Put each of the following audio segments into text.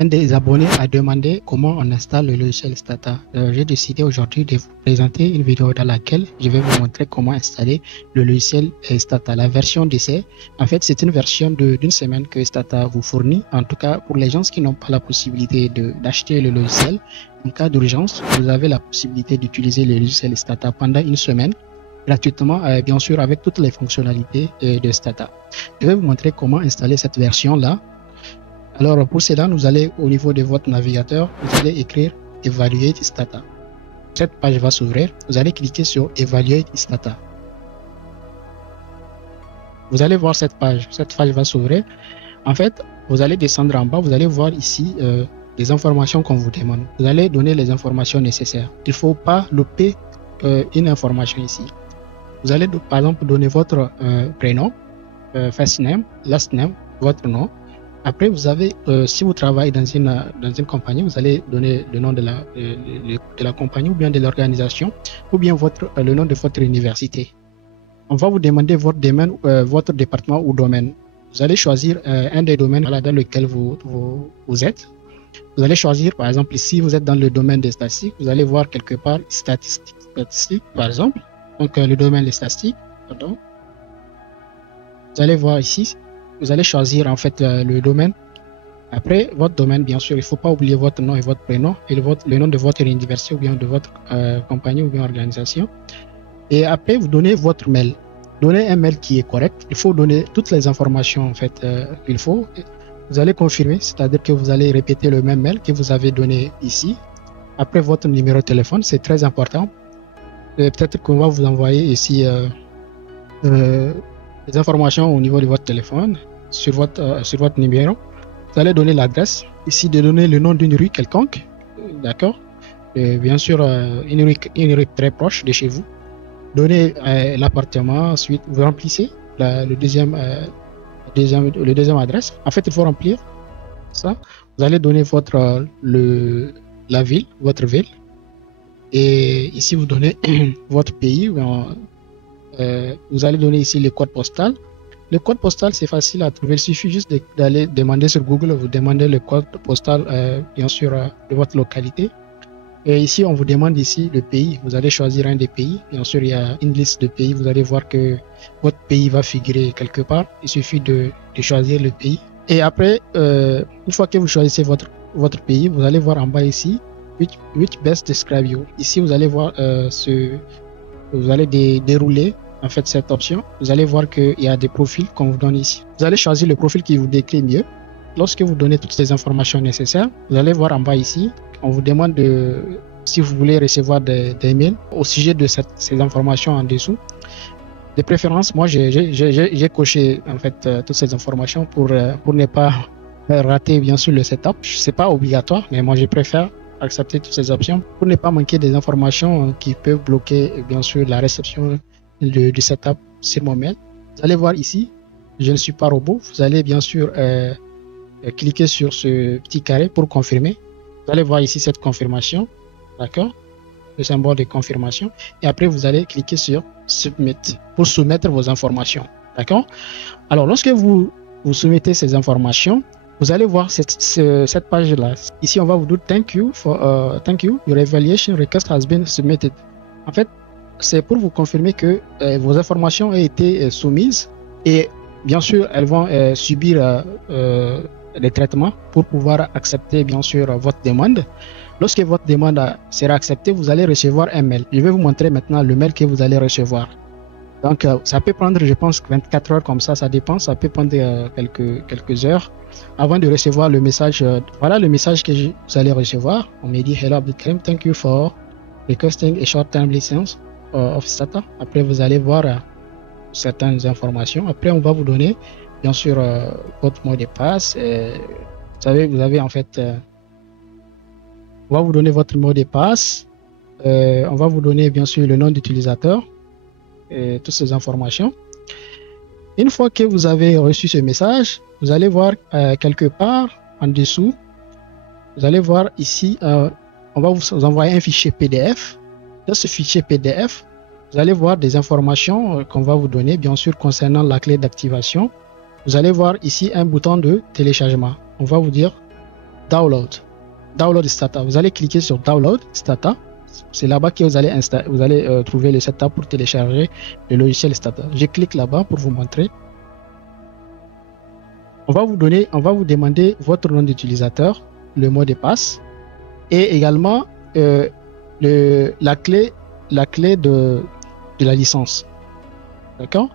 Un des abonnés a demandé comment on installe le logiciel Stata. J'ai décidé aujourd'hui de vous présenter une vidéo dans laquelle je vais vous montrer comment installer le logiciel Stata. La version d'essai, en fait, c'est une version d'une semaine que Stata vous fournit. En tout cas, pour les gens qui n'ont pas la possibilité d'acheter le logiciel, en cas d'urgence, vous avez la possibilité d'utiliser le logiciel Stata pendant une semaine gratuitement, bien sûr, avec toutes les fonctionnalités de Stata. Je vais vous montrer comment installer cette version-là. Alors pour cela, nous allons au niveau de votre navigateur, vous allez écrire Evaluate Stata. Cette page va s'ouvrir. Vous allez cliquer sur Evaluate Stata. Vous allez voir cette page. Cette page va s'ouvrir. En fait, vous allez descendre en bas. Vous allez voir ici les informations qu'on vous demande. Vous allez donner les informations nécessaires. Il ne faut pas louper une information ici. Vous allez par exemple donner votre prénom, first name, last name, votre nom. Après, vous avez, si vous travaillez dans une compagnie, vous allez donner le nom de la compagnie ou bien de l'organisation ou bien le nom de votre université. On va vous demander votre domaine, votre département ou domaine. Vous allez choisir un des domaines dans lequel vous êtes. Vous allez choisir, par exemple, ici, vous êtes dans le domaine des statistiques. Vous allez voir quelque part statistiques, par exemple. Donc, le domaine des statistiques, pardon. Vous allez voir ici. Vous allez choisir en fait le domaine. Après votre domaine, bien sûr, il ne faut pas oublier votre nom et votre prénom et le nom de votre université ou bien de votre compagnie ou bien organisation. Et après, vous donnez votre mail. Donnez un mail qui est correct. Il faut donner toutes les informations en fait qu'il faut. Vous allez confirmer, c'est-à-dire que vous allez répéter le même mail que vous avez donné ici. Après votre numéro de téléphone, c'est très important. Peut-être qu'on va vous envoyer ici les informations au niveau de votre téléphone sur votre numéro. Vous allez donner l'adresse ici, de donner le nom d'une rue quelconque, d'accord, bien sûr une rue très proche de chez vous. Donnez l'appartement, ensuite vous remplissez le deuxième adresse. En fait, il faut remplir ça. Vous allez donner la ville, votre ville, et ici vous donnez votre pays. Vous allez donner ici le code postal. Le code postal, c'est facile à trouver. Il suffit juste d'aller demander sur Google. Vous demandez le code postal, bien sûr, de votre localité. Et ici, on vous demande ici le pays. Vous allez choisir un des pays. Bien sûr, il y a une liste de pays. Vous allez voir que votre pays va figurer quelque part. Il suffit de choisir le pays. Et après, une fois que vous choisissez votre pays, vous allez voir en bas ici, which best describe you. Ici, vous allez voir vous allez dérouler en fait cette option. Vous allez voir qu'il y a des profils qu'on vous donne ici. Vous allez choisir le profil qui vous décrit mieux. Lorsque vous donnez toutes les informations nécessaires, vous allez voir en bas ici, on vous demande si vous voulez recevoir des mails au sujet de ces informations en dessous. De préférence, moi j'ai coché en fait toutes ces informations pour ne pas rater bien sûr le setup. C'est pas obligatoire, mais moi je préfère accepter toutes ces options pour ne pas manquer des informations qui peuvent bloquer bien sûr la réception du setup sur mon mail. Vous allez voir ici, je ne suis pas robot. Vous allez bien sûr cliquer sur ce petit carré pour confirmer. Vous allez voir ici cette confirmation, d'accord, le symbole de confirmation, et après vous allez cliquer sur Submit pour soumettre vos informations, d'accord. Alors lorsque vous soumettez ces informations, vous allez voir cette page-là. Ici, on va vous dire thank you, your evaluation request has been submitted. En fait, c'est pour vous confirmer que vos informations ont été soumises et bien sûr, elles vont subir des traitements pour pouvoir accepter bien sûr votre demande. Lorsque votre demande sera acceptée, vous allez recevoir un mail. Je vais vous montrer maintenant le mail que vous allez recevoir. Donc, ça peut prendre, je pense, 24 heures comme ça dépend. Ça peut prendre quelques heures avant de recevoir le message. Voilà le message que vous allez recevoir. On me dit hello Abdelkarim, thank you for requesting a short-term license of Stata. Après, vous allez voir certaines informations. Après, on va vous donner, bien sûr, votre mot de passe. Vous savez, vous avez en fait, on va vous donner votre mot de passe. On va vous donner, bien sûr, le nom d'utilisateur. Toutes ces informations. Une fois que vous avez reçu ce message, vous allez voir quelque part en dessous, vous allez voir ici, on va vous envoyer un fichier PDF. Dans ce fichier PDF, vous allez voir des informations qu'on va vous donner, bien sûr, concernant la clé d'activation. Vous allez voir ici un bouton de téléchargement. On va vous dire Download. Download Stata. Vous allez cliquer sur Download Stata. C'est là-bas que vous allez trouver le setup pour télécharger le logiciel Stata. Je clique là-bas pour vous montrer. On va vous demander votre nom d'utilisateur, le mot de passe et également la clé de la licence. D'accord?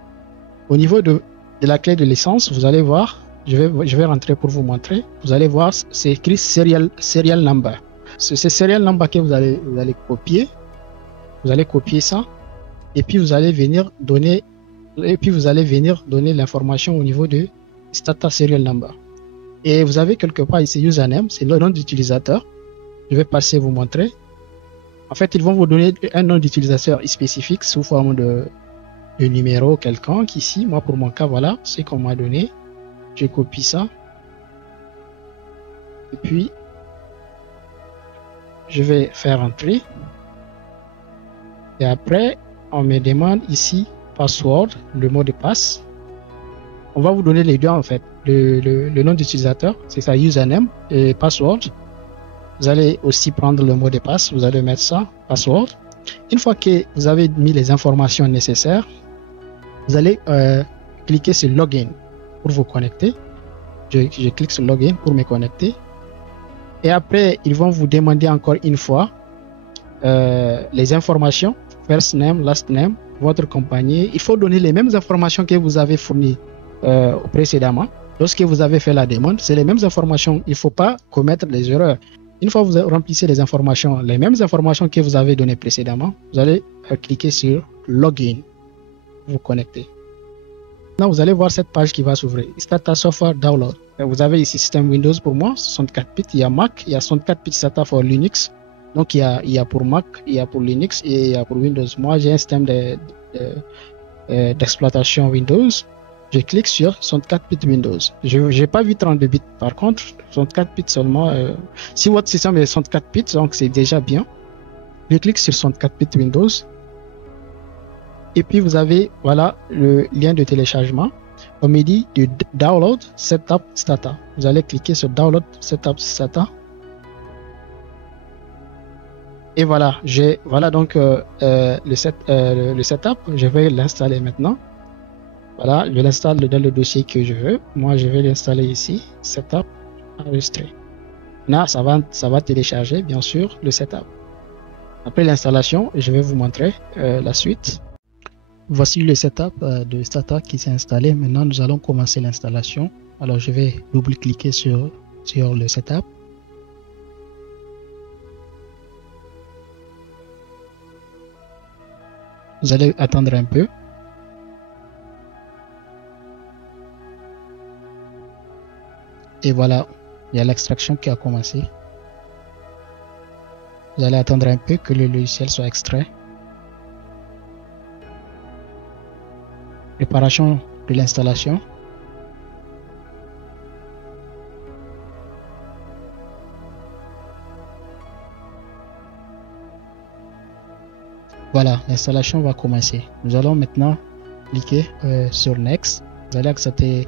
Au niveau de la clé de licence, vous allez voir, je vais rentrer pour vous montrer. Vous allez voir, c'est écrit serial number. C'est serial number que vous allez copier. Vous allez copier ça et puis vous allez venir donner l'information au niveau de Stata serial number. Et vous avez quelque part ici username, c'est le nom d'utilisateur. Je vais passer vous montrer. En fait, ils vont vous donner un nom d'utilisateur spécifique sous forme de numéro quelconque. Ici, moi pour mon cas, voilà ce qu'on m'a donné. Je copie ça. Et puis, je vais faire entrer. Et après, on me demande ici password, le mot de passe. On va vous donner les deux en fait. Le nom d'utilisateur, c'est ça, username et password. Vous allez aussi prendre le mot de passe, vous allez mettre ça, password. Une fois que vous avez mis les informations nécessaires, vous allez cliquer sur login pour vous connecter. Je clique sur login pour me connecter. Et après, ils vont vous demander encore une fois les informations, first name, last name, votre compagnie. Il faut donner les mêmes informations que vous avez fournies précédemment. Lorsque vous avez fait la demande, c'est les mêmes informations. Il ne faut pas commettre des erreurs. Une fois que vous remplissez les mêmes informations que vous avez données précédemment, vous allez cliquer sur Login, vous connecter. Maintenant, vous allez voir cette page qui va s'ouvrir. Stata Software Download. Vous avez ici système Windows pour moi, 64 bits. Il y a Mac, il y a 64 bits Stata pour Linux. Donc il y a pour Mac, il y a pour Linux et il y a pour Windows. Moi, j'ai un système d'exploitation Windows. Je clique sur 64 bits Windows. Je n'ai pas vu 32 bits. Par contre, 64 bits seulement. Si votre système est 64 bits, donc c'est déjà bien. Je clique sur 64 bits Windows. Et puis vous avez voilà le lien de téléchargement. On me dit de Download Setup Stata. Vous allez cliquer sur Download Setup Stata. Et voilà, donc le setup. Je vais l'installer maintenant. Voilà, je l'installe dans le dossier que je veux. Moi, je vais l'installer ici. Setup, enregistrer. Là, ça va télécharger, bien sûr, le setup. Après l'installation, je vais vous montrer la suite. Voici le setup de Stata qui s'est installé. Maintenant, nous allons commencer l'installation. Alors, je vais double-cliquer sur le setup. Vous allez attendre un peu. Et voilà, il y a l'extraction qui a commencé. Vous allez attendre un peu que le logiciel soit extrait. Préparation de l'installation. Voilà, l'installation va commencer. Nous allons maintenant cliquer sur Next. Vous allez accepter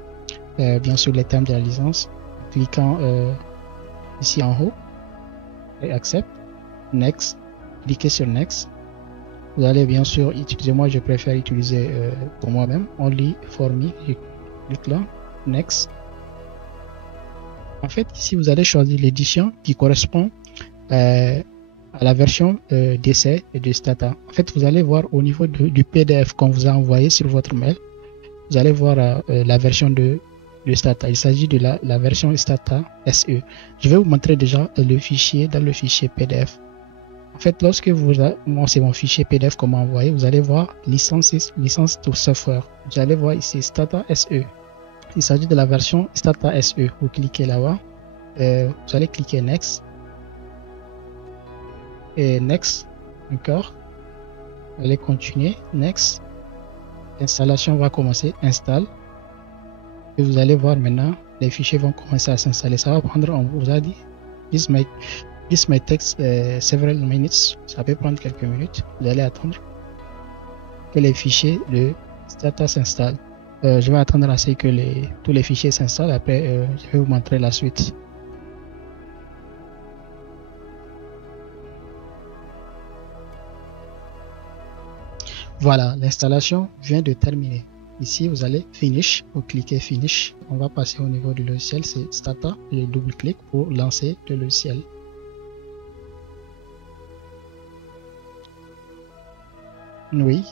bien sûr les termes de la licence. Cliquant ici en haut et accepte. Next. Cliquez sur Next. Vous allez bien sûr utiliser, moi je préfère utiliser pour moi-même, Only for me. Je clique là, Next. En fait, ici vous allez choisir l'édition qui correspond à la version d'essai de Stata. En fait, vous allez voir au niveau du PDF qu'on vous a envoyé sur votre mail, vous allez voir la version de Stata. Il s'agit de la version Stata SE. Je vais vous montrer déjà le fichier dans le fichier PDF. En fait, lorsque moi c'est mon fichier PDF qu'on m'a envoyé, vous allez voir licence to software. Vous allez voir ici Stata SE. Il s'agit de la version Stata SE. Vous cliquez là-bas. Vous allez cliquer Next. Et Next encore. Vous allez continuer. Next. L'installation va commencer. Installe. Et vous allez voir maintenant, les fichiers vont commencer à s'installer. Ça va prendre, on vous a dit, this may take several minutes. Ça peut prendre quelques minutes. Vous allez attendre que les fichiers de Stata s'installent. Je vais attendre à ce que tous les fichiers s'installent. Après, je vais vous montrer la suite. Voilà, l'installation vient de terminer. Ici, vous allez Finish, vous cliquez Finish. On va passer au niveau du logiciel, c'est Stata, et double-clic pour lancer le logiciel. Oui.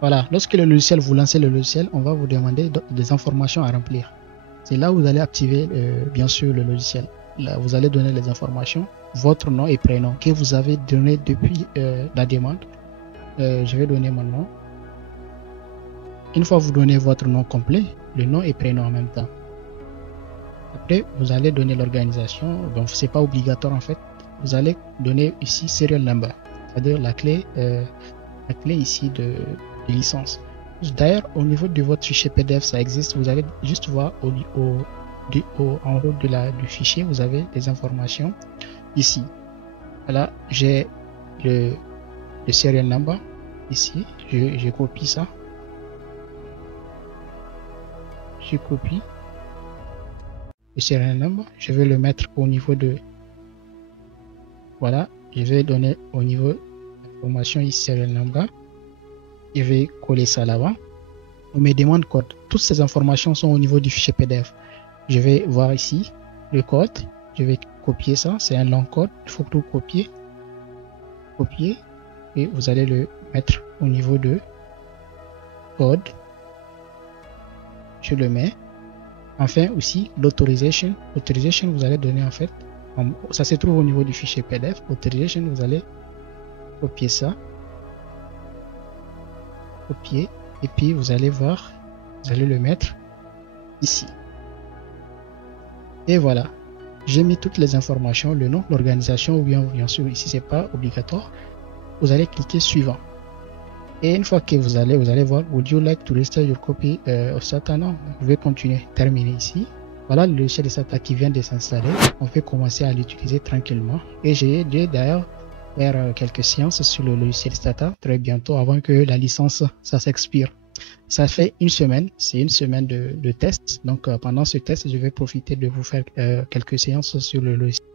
Voilà, lorsque le logiciel, vous lancez le logiciel, on va vous demander des informations à remplir. C'est là où vous allez activer, bien sûr, le logiciel. Là, vous allez donner les informations, votre nom et prénom que vous avez donné depuis la demande. Je vais donner mon nom. Une fois vous donnez votre nom complet, le nom et prénom en même temps. Après, vous allez donner l'organisation. Donc, c'est pas obligatoire en fait. Vous allez donner ici serial number, c'est-à-dire la clé ici de licence. D'ailleurs, au niveau de votre fichier PDF, ça existe. Vous allez juste voir en haut du fichier, vous avez des informations ici. Voilà, j'ai le serial number ici. Je copie ça. Je copie le serial number. Je vais le mettre au niveau de. Voilà, je vais donner au niveau information ici serial number. Je vais coller ça là-bas. On me demande code. Toutes ces informations sont au niveau du fichier PDF. Je vais voir ici le code. Je vais copier ça. C'est un long code. Il faut tout copier. Copier. Et vous allez le mettre au niveau de code. Je le mets. Enfin aussi l'autorisation. L'autorisation, vous allez donner en fait. Ça se trouve au niveau du fichier PDF. Authorization, vous allez copier ça. Copier. Et puis vous allez voir. Vous allez le mettre ici. Et voilà. J'ai mis toutes les informations, le nom, l'organisation, ou bien sûr ici c'est pas obligatoire. Vous allez cliquer suivant. Et une fois que vous allez voir, would you like to restore your copy of SATA? Non, je vais continuer, terminer ici. Voilà le logiciel de SATA qui vient de s'installer. On peut commencer à l'utiliser tranquillement. Et j'ai d'ailleurs faire quelques séances sur le logiciel SATA très bientôt avant que la licence ça s'expire. Ça fait une semaine, c'est une semaine de test. Donc pendant ce test, je vais profiter de vous faire quelques séances sur le logiciel.